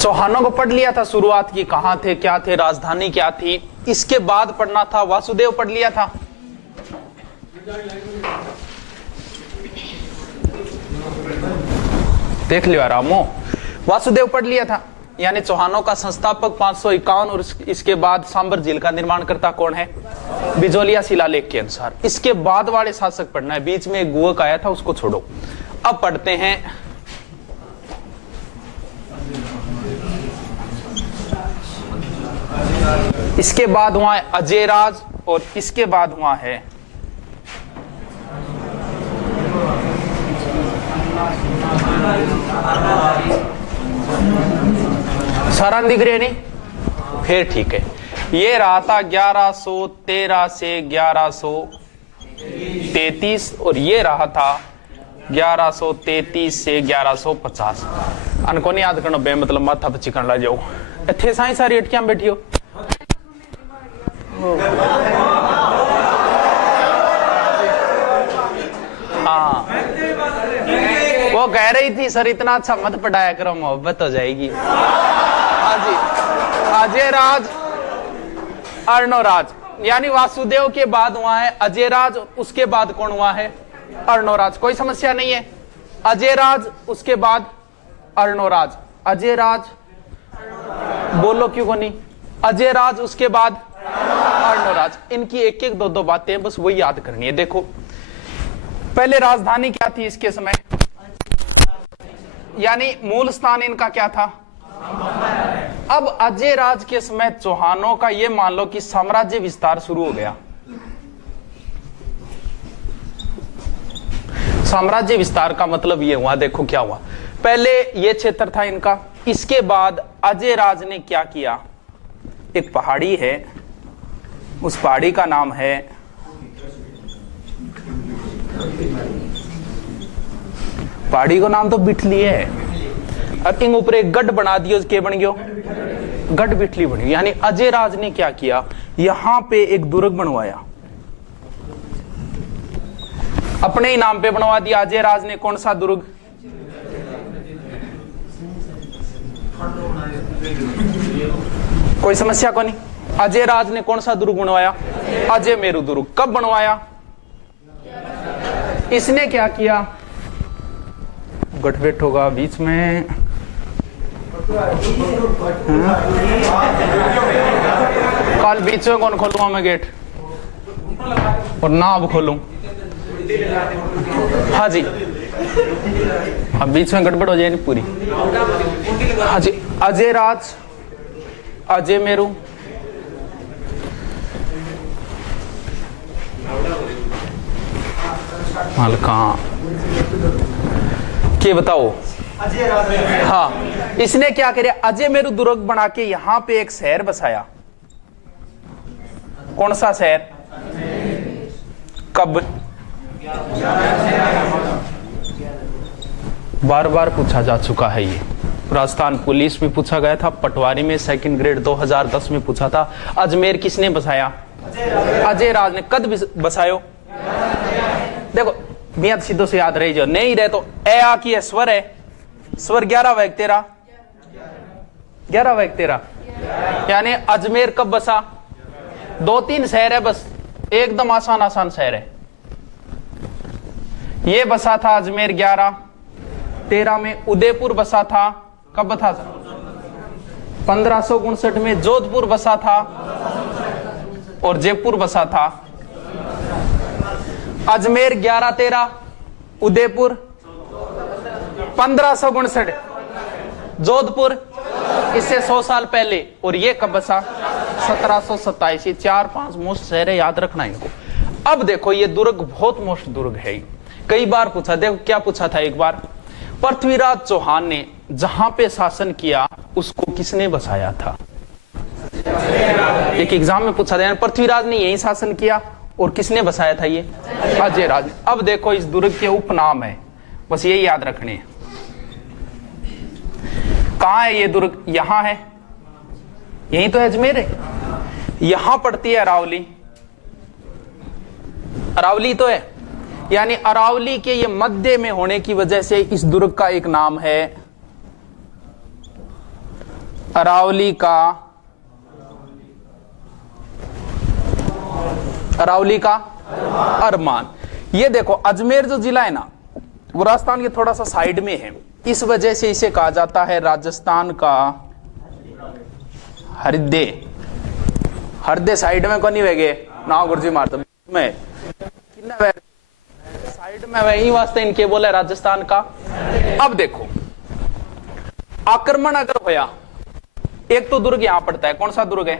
चौहानों को पढ़ लिया था, शुरुआत की कहां थे, क्या थे, राजधानी क्या थी। इसके बाद पढ़ना था वासुदेव, पढ़ लिया था। देख लिया रामो, वासुदेव पढ़ लिया था। यानी चौहानों का संस्थापक 551 और इसके बाद सांबर झील का निर्माण करता कौन है? बिजोलिया शिलालेख के अनुसार। इसके बाद वाले शासक पढ़ना है, बीच में एक गुहक आया था उसको छोड़ो। अब पढ़ते हैं इसके बाद हुआ है अजयराज और इसके बाद हुआ है सारा दिख रहे नहीं? फिर ठीक है, ये रहा था 1113 से 1133 और ये रहा था 1133 से 1150। अनको नहीं याद करना बे, मतलब माथा पर चिकन ला जाओ। इतने सारी सारी अटकियां बैठी हो। हाँ, वो कह रही थी सर इतना अच्छा मत पढ़ाया करो, मोहब्बत हो जाएगी। हाँ जी, अजयराज अर्णोराज, यानी वासुदेव के बाद हुआ है अजयराज, उसके बाद कौन हुआ है? अर्णोराज। कोई समस्या नहीं है। अजयराज उसके बाद अर्णोराज, अजयराज बोलो क्यों को नहीं? अजयराज उसके बाद अर्णोराज। इनकी एक एक दो दो बातें बस वही याद करनी है। देखो पहले राजधानी क्या थी इसके समय, यानी मूल स्थान इनका क्या था? अब अजयराज के समय चौहानों का ये मान लो कि साम्राज्य विस्तार शुरू हो गया। साम्राज्य विस्तार का मतलब ये हुआ, देखो क्या हुआ। पहले ये क्षेत्र था इनका, इसके बाद अजयराज ने क्या किया? एक पहाड़ी है, उस पहाड़ी का नाम है पहाड़ी को नाम तो बिठली है, और इन ऊपर एक गढ़ बना दियो, के बन गयो गढ़ बिठली बनी। यानी अजयराज ने क्या किया? यहां पे एक दुर्ग बनवाया, अपने ही नाम पे बनवा दिया। अजयराज ने कौन सा दुर्ग? कोई समस्या को नहीं। अजयराज ने कौन सा दुर्ग बनवाया? अजय मेरु दुर्ग। कब बनवाया? इसने क्या किया? गठबेट होगा बीच में, कल बीच में कौन खोलूंगा मैं गेट, और ना अब खोलूं? हाँ जी, अब बीच में गड़बड़ हो जाए नहीं पूरी। हाँ जी, अजयराज, अजय मेरू, हल्का के बताओ। हाँ, इसने क्या किया? अजय मेरू दुर्ग बना के यहां पे एक शहर बसाया। कौन सा शहर? कब? बार बार पूछा जा चुका है ये। राजस्थान पुलिस में पूछा गया था, पटवारी में सेकंड ग्रेड 2010 में पूछा था। अजमेर किसने बसाया? अजयराज ने। कद बसायो? देखो मियां सीधो से याद रही, जो नहीं रहे तो ए आ की है, स्वर है, स्वर 11 व 13, 11 व 13। यानी अजमेर कब बसा? 2-3 शहर है बस, एकदम आसान आसान शहर है। ये बसा था अजमेर 1113 में। उदयपुर बसा था, कब बसा था? 1559 में। जोधपुर बसा था और जयपुर बसा था। अजमेर 1113, उदयपुर 1559, जोधपुर इससे 100 साल पहले, और ये कब बसा? 1727। 4-5 मोस्ट शहर है, याद रखना इनको। अब देखो ये दुर्ग बहुत मोस्ट दुर्ग है, कई बार पूछा। देखो क्या पूछा था एक बार, पृथ्वीराज चौहान ने जहां पे शासन किया उसको किसने बसाया था? एक एग्जाम में पूछा था, पृथ्वीराज ने यही शासन किया और किसने बसाया था? ये अजयराज। अब देखो इस दुर्ग के उपनाम है, बस यही याद रखने हैं। कहां है ये दुर्ग? यहां है, यही तो अजमेर है। यहां पड़ती है अरावली, अरावली तो है, यानी अरावली के ये मध्य में होने की वजह से इस दुर्ग का एक नाम है अरावली का अरमान। ये देखो अजमेर जो जिला है ना वो राजस्थान के थोड़ा सा साइड में है, इस वजह से इसे कहा जाता है राजस्थान का हृदय। हृदय साइड में कौन वेगे ना गुरुजी मारते में साइड में वही वास्ते इनके बोले राजस्थान का। अब देखो आक्रमण अगर होया, एक तो दुर्ग यहां पड़ता है, कौन सा दुर्ग है,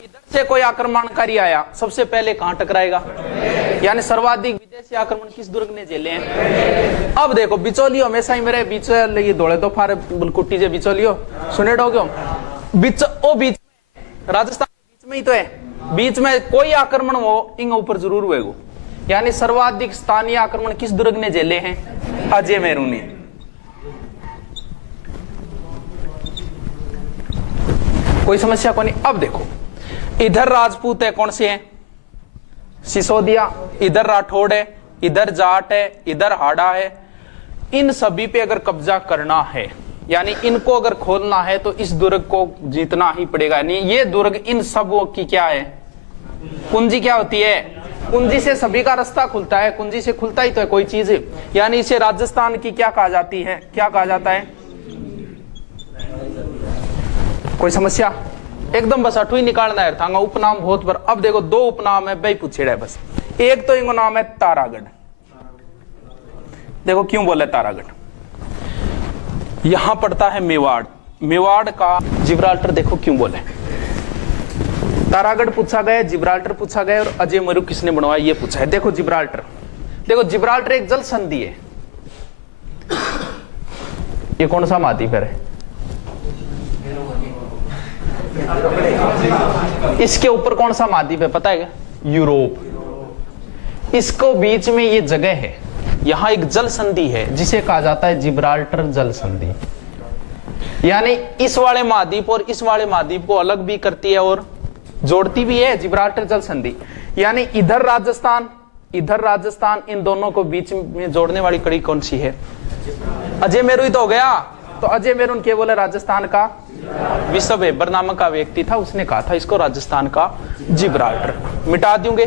इधर से कोई आक्रमणकारी आया सबसे पहले कहां टकराएगा, यानी सर्वाधिक विदेशी आक्रमण किस दुर्ग ने झेले हैं। अब देखो बिचौलियो हमेशा ही मेरे बीच ये दौड़े तो फारे बुलकुट्टी जे बिचौलियो सुने डोग्यो बीच राजस्थान बीच में ही तो है, बीच में कोई आक्रमण हो इन ऊपर जरूर हुएगो, यानी सर्वाधिक स्थानीय आक्रमण किस दुर्ग ने झेले हैं, अजमेर ने। कोई समस्या को नहीं। अब देखो इधर राजपूत है, कौन से हैं, सिसोदिया, इधर राठौड़ है, इधर जाट है, इधर हाड़ा है। इन सभी पे अगर कब्जा करना है यानी इनको अगर खोलना है तो इस दुर्ग को जीतना ही पड़ेगा। नहीं ये दुर्ग इन सबों की क्या है, कुंजी क्या होती है, कुंजी से सभी का रास्ता खुलता है, कुंजी से खुलता ही तो है कोई चीज, यानी इसे राजस्थान की क्या कहा जाती है, क्या कहा जाता है। कोई समस्या एकदम बस अठू ही निकालना है थांगा उपनाम बहुत पर। अब देखो दो उपनाम है भाई पूछे रहे बस, एक तो इनको नाम है तारागढ़। देखो क्यों बोले तारागढ़, यहां पड़ता है मेवाड़, मेवाड़ का जिब्राल्टर। देखो क्यों बोले तारागढ़ पूछा गया, जिब्राल्टर पूछा गया और अजय मरु किसने बनवाया ये पूछा है। देखो जिब्राल्टर, देखो जिब्राल्टर एक जल संधि है, ये कौन सा महाद्वीप है, इसके ऊपर कौन सा महाद्वीप है पता है क्या, यूरोप। इसको बीच में ये जगह है, यहां एक जल संधि है जिसे कहा जाता है जिब्राल्टर जल संधि, यानी इस वाले महाद्वीप और इस वाले महाद्वीप को अलग भी करती है और जोड़ती भी है जिब्राल्टर जल संधि। यानी इधर राजस्थान इधर राजस्थान, इन दोनों को बीच में जोड़ने वाली कड़ी कौन सी है, अजय मेरू ही तो हो गया। तो अजय मेरू के बोले राजस्थान का, विश्व वेबर नामक का व्यक्ति था, उसने कहा था इसको राजस्थान का जिब्राल्टर। मिटा दूंगे,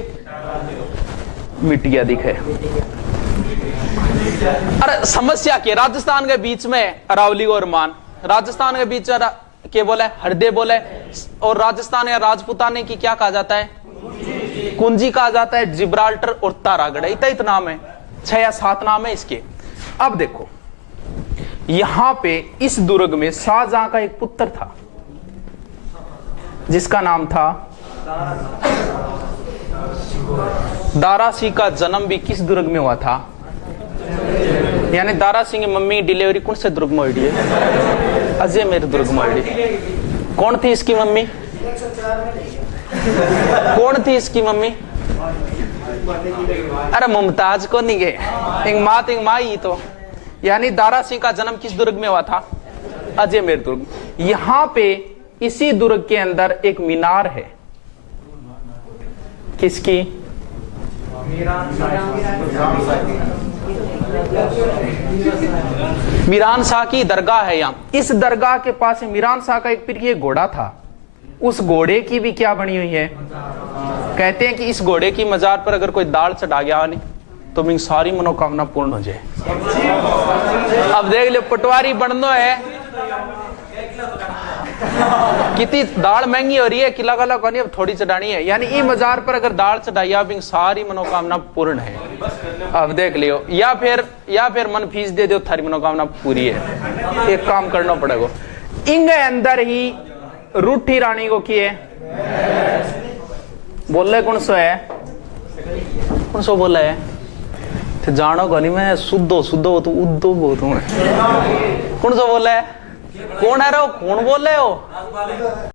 मिट गया दिखे। अरे समस्या क्या, राजस्थान के बीच में अरावली और मान, राजस्थान के बीच के बोले हृदय बोले, और राजस्थान या राजपुताने की क्या कहा जाता है, कुंजी कहा जाता है, जिब्राल्टर और तारागढ़। इतना नाम है, 6 या 7 नाम है इसके। अब देखो यहां पे इस दुर्ग में शाहजहां का एक पुत्र था जिसका नाम था दारा सिंह। का जन्म भी किस दुर्ग में हुआ था, यानी दारा सिंह की मम्मी की डिलीवरी कौन से दुर्ग में हुई है, अजमेर दुर्ग में हुई। कौन थी इसकी मम्मी, कौन थी इसकी मम्मी, अरे मुमताज को नहीं गए, एक माँ ही तो। यानी दारा सिंह का जन्म किस दुर्ग में हुआ था, अजमेर दुर्ग। यहां पे इसी दुर्ग के अंदर एक मीनार है, किसकी, मीरान शाह की दरगाह है। यहाँ इस दरगाह के पास मीरान शाह का एक प्रिय घोड़ा था, उस घोड़े की भी क्या बनी हुई है, कहते हैं कि इस घोड़े की मजार पर अगर कोई दाल चढ़ा गया नहीं तो मेरी सारी मनोकामना पूर्ण हो जाए। अब देख लो पटवारी बनना है, कितनी दाल महंगी हो रही है, किला गला को नहीं अब थोड़ी चढ़ानी है, यानी ये मजार पर अगर दाल चढ़ाई आप सारी मनोकामना पूर्ण है। अब देख लियो, या फिर मन फीस दे दो, थारी मनोकामना पूरी है। एक काम करना पड़ेगा, इंग अंदर ही रूठी रानी को किए बोले, कौन सो है, कौन सो बोला है, जानो को नहीं मैं शुद्धो तो उद्धो बहुत हूं, कौन सा बोला है, कौन है रो, कौन बोल रहे हो।